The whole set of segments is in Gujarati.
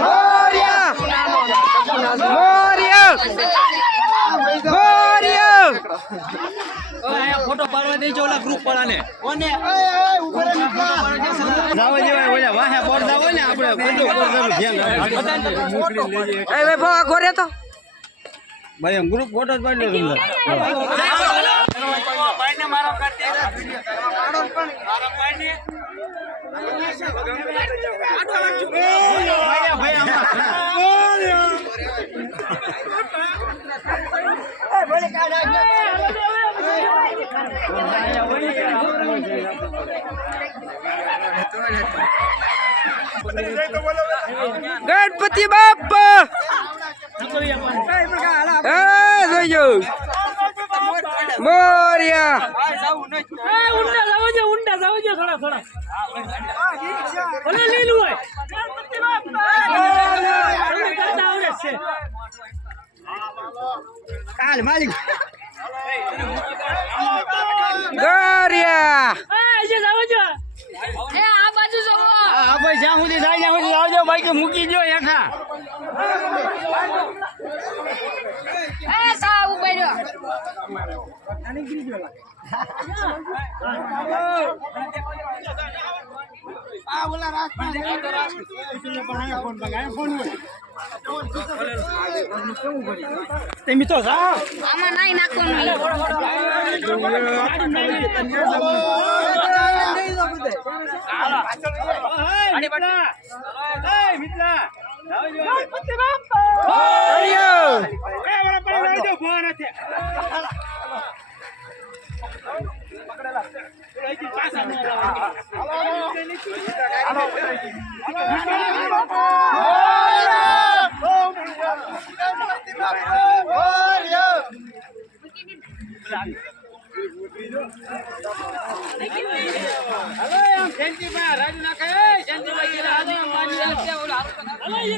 મોરિયા મોરિયા મોરિયા ફોટો પાડવા દેજો ઓલા ગ્રુપ વાળાને જાવા જેવા ઓલા વાહે પડદા હોય ને આપણે બધું પડદાનું ધ્યાન. એ ભાઈ ભાઈ ઘોરે તો ભાઈ ગ્રુપ ફોટો જ પાડી લો તમને ગણપતિ બાપા! જોજો મોરિયા. ઊંડા જાવજો ઊંડા જાવજો થોડા થોડા. ભલે લીલું હોય. તમને કરતા આવડે છે. કાલ માલિક. ગોરિયા. આ જે. એ આ બાજુ જોવો હા ભાઈ જ્યાં સુધી જાય ત્યાં સુધી આવજો બાઈક મૂકી દો એખા તમે તો જાઓ આમાં નાઈ નાખવાનું મોરિયા હાલો એ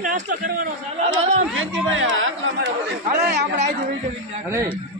નાસ્તો કરવાનો છે હાલો